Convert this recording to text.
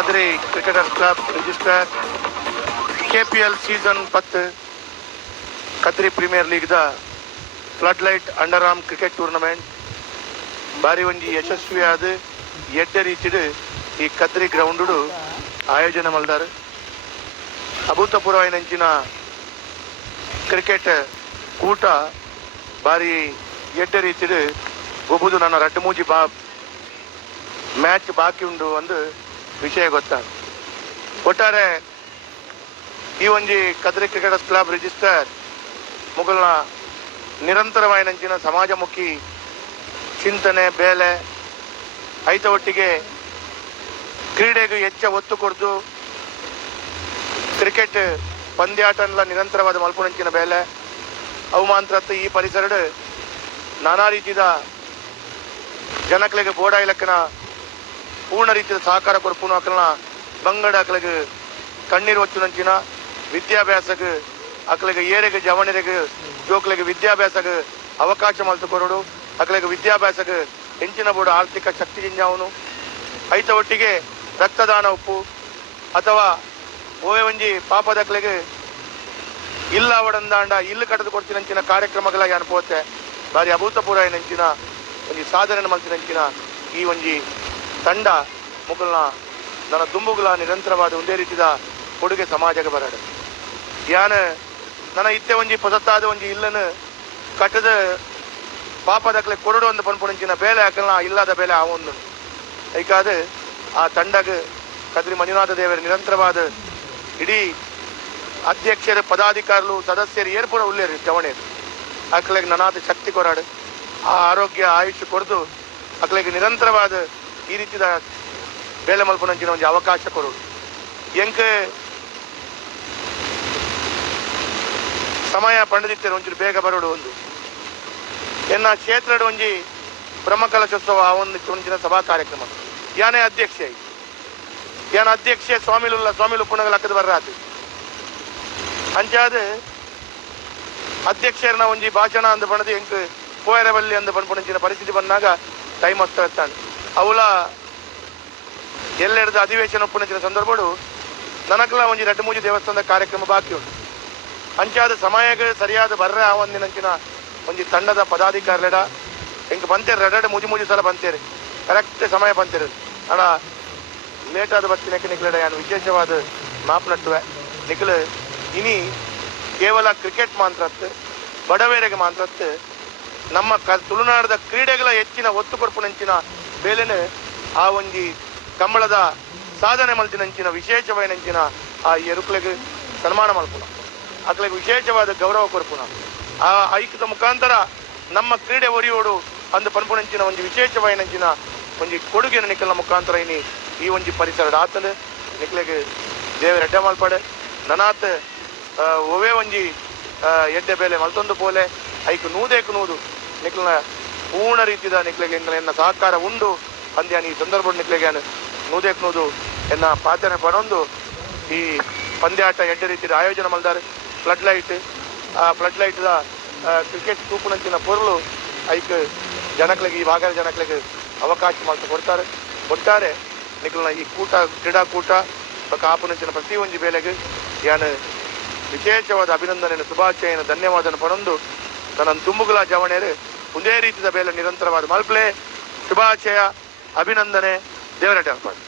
Kadri cricketers club register KPL season 10 Kadri premier league ದ flood light under arm cricket tournament ಬಾರಿ ಒಂಜಿ ಯಶಸ್ವಿಯಾದ ಎಡ್ಡೆ ರೀತಿಡ್ ಈ ಕದ್ರಿ ಗ್ರೌಂಡ್ ಆಯೋಜನೆ ಮಲ್ದಾರು. ಅಭೂತಪೂರ್ವವಾಯಿನಂಚಿನ ಕ್ರಿಕೆಟ್ ಕೂಟ ಬಾರಿ ಎಡ್ಡೆ ರೀತಿಡ್ ಒಬ್ಬುದು ನನ್ನ ರಡ್ಡು ಮೂಜಿ ಮ್ಯಾಚ್ ಬಾಕಿ ಉಂಡು ಒಂದು ವಿಷಯ ಗೊತ್ತ. ಒಟ್ಟಾರೆ ಈ ಒಂಜಿ ಕದ್ರಿ ಕ್ರಿಕೆಟರ್ಸ್ ಕ್ಲಬ್ ರಿಜಿಸ್ಟರ್ ಮುಗಲ್ನ ನಿರಂತರವಾಯಿನಂಚಿನ ಸಮಾಜಮುಖಿ ಚಿಂತನೆ ಬೇಲೆ ಐತ ಒಟ್ಟಿಗೆ ಕ್ರೀಡೆಗೆ ಹೆಚ್ಚ ಒತ್ತು ಕೊಡ್ದು ಕ್ರಿಕೆಟ್ ಪಂದ್ಯಾಟನ್ಲ ನಿರಂತರವಾದ ಮಲ್ಪುನಂಚಿನ ಬೇಲೆ ಅವು ಮಾತ್ರ ಈ ಪರಿಸರ ನಾನಾ ರೀತಿಯ ಜನಕ್ಲೆಗೆ ಬೋಡ ಇಲಕ್ಕನ ಪೂರ್ಣ ರೀತಿಯ ಸಹಕಾರ ಕೊರ್ಪುನು ಅಕಲ್ನ ಬಂಗಡ ಅಕಲಿಗೆ ಕಣ್ಣೀರು ಹೊಚ್ಚುನಂಚಿನ ವಿದ್ಯಾಭ್ಯಾಸಕ್ಕೆ ಅಕಲಿಗೆ ಏರೆಗೆ ಜವಣರಿಗೆ ಜೋಕ್ಲಿಗೆ ವಿದ್ಯಾಭ್ಯಾಸಕ್ಕೆ ಅವಕಾಶ ಮಲ್ತು ಕೊರಡು ಅಕಲಿಗೆ ವಿದ್ಯಾಭ್ಯಾಸಕ್ಕೆ ಹೆಂಚಿನ ಬೋಡು ಆರ್ಥಿಕ ಶಕ್ತಿ ಜಿಂಜಾವನು ಐತ ಒಟ್ಟಿಗೆ ರಕ್ತದಾನ ಉಪ್ಪು ಅಥವಾ ಓವೆ ಒಂಜಿ ಪಾಪದಕ್ಲೆಗೆ ಇಲ್ಲ ಅವಡಂದಾಂಡ ಇಲ್ಲು ಕಟ್ಟದು ಕೊಡ್ತಿನಂಚಿನ ಕಾರ್ಯಕ್ರಮಗಳ ಅನುಭವತ್ತೆ ಬಾರಿ ಅಭೂತಪೂರ್ವ ನಂಚಿನ ಒಂಜಿ ಸಾಧನೆ ಮಲ್ತಿನಂಚಿನ ಈ ಒಂಜಿ ತಂಡ ಮುಗಲ್ನ ನನ್ನ ದುಂಬುಗಳ ನಿರಂತರವಾದ ಒಂದೇ ರೀತಿಯ ಕೊಡುಗೆ ಸಮಾಜಕ್ಕೆ ಬರಡು. ಯಾನ ನನ್ನ ಇತ್ತೆ ಒಂಜಿ ಪೊಸತ್ತಾದ ಒಂಜಿ ಇಲ್ಲನ್ನು ಕಟ್ಟದ ಪಾಪದಕ್ಲೆ ಕೊರಡು ಒಂದು ಪನ್ಪುಣಂಚಿನ ಬೇಲೆ ಹಾಕಲ್ನ ಇಲ್ಲದ ಬೇಲೆ ಆ ಒಂದು ಐಕಾದ ಆ ತಂಡಗೆ ಕದ್ರಿ ಮಂಜುನಾಥ ದೇವರ ನಿರಂತರವಾದ ಇಡೀ ಅಧ್ಯಕ್ಷರು ಪದಾಧಿಕಾರಿಗಳು ಸದಸ್ಯರು ಏರ್ಪುರ ಉಳ್ಳೇರು ಜವಣೇರು ಅಕ್ಲೆಗೆ ನನಾದ ಶಕ್ತಿ ಕೊರಾಡು ಆ ಆರೋಗ್ಯ ಆಯುಷ್ಯ ಕೊಡ್ದು ಅಕ್ಲೆಗೆ ನಿರಂತರವಾದ ಈ ರೀತಿಯ ಬೇಲೆ ಮಲ್ಪುನಂಚಿನ ಒಂದು ಅವಕಾಶ ಕೊಡೋದು ಎಂಕ್ ಸಮಯ ಪಂಡಿತಿರು ಒಂಚೂರು ಬೇಗ ಬರೋಡು ಒಂದು ಎನ್ನ ಕ್ಷೇತ್ರದ ಒಂಜಿ ಬ್ರಹ್ಮಕಲಶೋತ್ಸವ ಆ ಒಂದು ಒಂಚಿನ ಸಭಾ ಕಾರ್ಯಕ್ರಮ ಯಾನೇ ಅಧ್ಯಕ್ಷೆ ಯಾನ ಅಧ್ಯಕ್ಷೆ ಸ್ವಾಮಿಲು ಪುಣಗಲ್ ಅಕ್ಕದ ಬರ್ರಾತು ಅಂಚಾದ ಅಧ್ಯಕ್ಷರನ್ನ ಒಂಜಿ ಭಾಷಣ ಅಂದ ಪಣದು ಎಂಕ್ ಪೋಯರವಲ್ಲಿ ಅಂದ ಪನ್ಪುಣಂಚಿನ ಪರಿಸ್ಥಿತಿ ಬಂದಾಗ ಟೈಮ್ ಹೋಗ್ತಾ ಇರ್ತಾನೆ ಅವಳ ಎಲ್ಲೆಡ್ದ ಅಧಿವೇಶನ ಒಪ್ಪುನಂಚಿನ ಸಂದರ್ಭಡು ನನಕಲ್ಲ ಒಂಜಿ ರಡ್ಡು ಮೂಜಿ ದೇವಸ್ಥಾನದ ಕಾರ್ಯಕ್ರಮ ಬಾಕಿ ಉಂಟು ಅಂಚಾದ ಸಮಯಕ್ಕೆ ಸರಿಯಾದ ಬರ್ರೆ ಆ ಒಂದಿನಂಚಿನ ಒಂಜಿ ತಂಡದ ಪದಾಧಿಕಾರಿಲೆಡ ಎಂಕ್ ಬಂತೇರಿ ರಡ್ಡು ಮೂಜಿ ಸಲ ಬಂತೇರಿ ಕರೆಕ್ಟ್ ಸಮಯ ಬಂತೇರಿ ಅಣ್ಣ ಲೇಟಾದ ಬರ್ತಿನಕ್ಕೆ ನಿಕ್ಲೆಡ ಯಾನು ವಿಶೇಷವಾದ ಮಾಪನಟ್ಟುವೆ ನಿಕ್ಲು ಇನಿ ಕೇವಲ ಕ್ರಿಕೆಟ್ ಮಾತ್ರತ್ತು ಬಡವೇರೆಗೆ ಮಾತ್ರತ್ತು ನಮ್ಮ ತುಳುನಾಡದ ಕ್ರೀಡೆಗಳ ಹೆಚ್ಚಿನ ಒತ್ತು ಕೊಡ್ಪುನಂಚಿನ ಬೇಲೆನೆ ಆ ಒಂಜಿ ಕಂಬಳದ ಸಾಧನೆ ಮಲ್ತಿನಂಚಿನ ವಿಶೇಷವಾಯಿನಂಚಿನ ಆ ಎರುಕ್ಲೆಗೆ ಸನ್ಮಾನ ಮಲ್ಪುನ ಅಕ್ಲೆಗೆ ವಿಶೇಷವಾದ ಗೌರವ ಕೊರ್ಪುನ ಆ ಐಕ್ಯದ ಮುಖಾಂತರ ನಮ್ಮ ಕ್ರೀಡೆ ಒರಿಯೋಡು ಅಂದು ಪನ್ಪುನಂಚಿನ ಒಂದು ವಿಶೇಷವಾಯಿನಂಚಿನ ಒಂಜಿ ಕೊಡುಗೆನ ನಿಖಲ್ನ ಮುಖಾಂತರ ಈ ಒಂಜಿ ಪರಿಸರ ಆತಲೆ ನಿಕ್ಲೆಗೆ ದೇವರ ಎಡ್ಡೆ ಮಲ್ಪಡೆ ನನಾತ್ ಒವೇ ಒಂಜಿ ಎಡ್ಡೆ ಬೇಲೆ ಮಲ್ತೊಂದು ಪೋಲೆ ಐಕ್ ನೂದೇಕು ನೂದು ನಿಕ್ಲನ ಪೂರ್ಣ ರೀತಿಯ ನಿಕ್ಲೆಗೆ ಎನ್ನ ಸಹಕಾರ ಉಂಡು ಅಂದ್ಯಾನ ಈ ಸಂದರ್ಭ ನಿಕ್ಲೆಗೆ ನೂದೇಕು ನೂದು ಎನ್ನ ಪಾತ್ರನೆ ಪಡೊಂದು ಈ ಪಂದ್ಯಾಟ ಎಡ್ಡೆ ರೀತಿಯ ಆಯೋಜನೆ ಮಲ್ದಾರೆ ಫ್ಲಡ್ ಲೈಟ್ ಆ ಫ್ಲಡ್ ಲೈಟ್ದ ಕ್ರಿಕೆಟ್ ತೂಪುನಂಚಿನ ಪೊರ್ಲು ಐಕ್ ಜನಕ್ಲೆಗೆ ಈ ಭಾಗದ ಜನಕ್ಲೆಗೆ ಅವಕಾಶ ಮಾಡ್ತು ಕೊಡ್ತಾರೆ. ಒಟ್ಟಾರೆ ನಿಕ್ಲನ ಈ ಕ್ರೀಡಾಕೂಟ ಆಪುನಂಚಿನ ಪ್ರತಿ ಒಂಜಿ ಬೇಲೆಗೆ ಯಾನು ವಿಶೇಷವಾದ ಅಭಿನಂದನೆ ಶುಭಾಶಯನ ಧನ್ಯವಾದನ ಪಡೊಂದು ನನ್ನ ತುಂಬುಗಳ ಜವಣೇರು ಒಂದೇ ರೀತಿಯ ಬೇಲೆ ನಿರಂತರವಾದ ಮಲ್ಪಲೆ ಶುಭಾಶಯ ಅಭಿನಂದನೆ ದೇವರಡ್ಡೆ ಅನ್ಪಾಡು.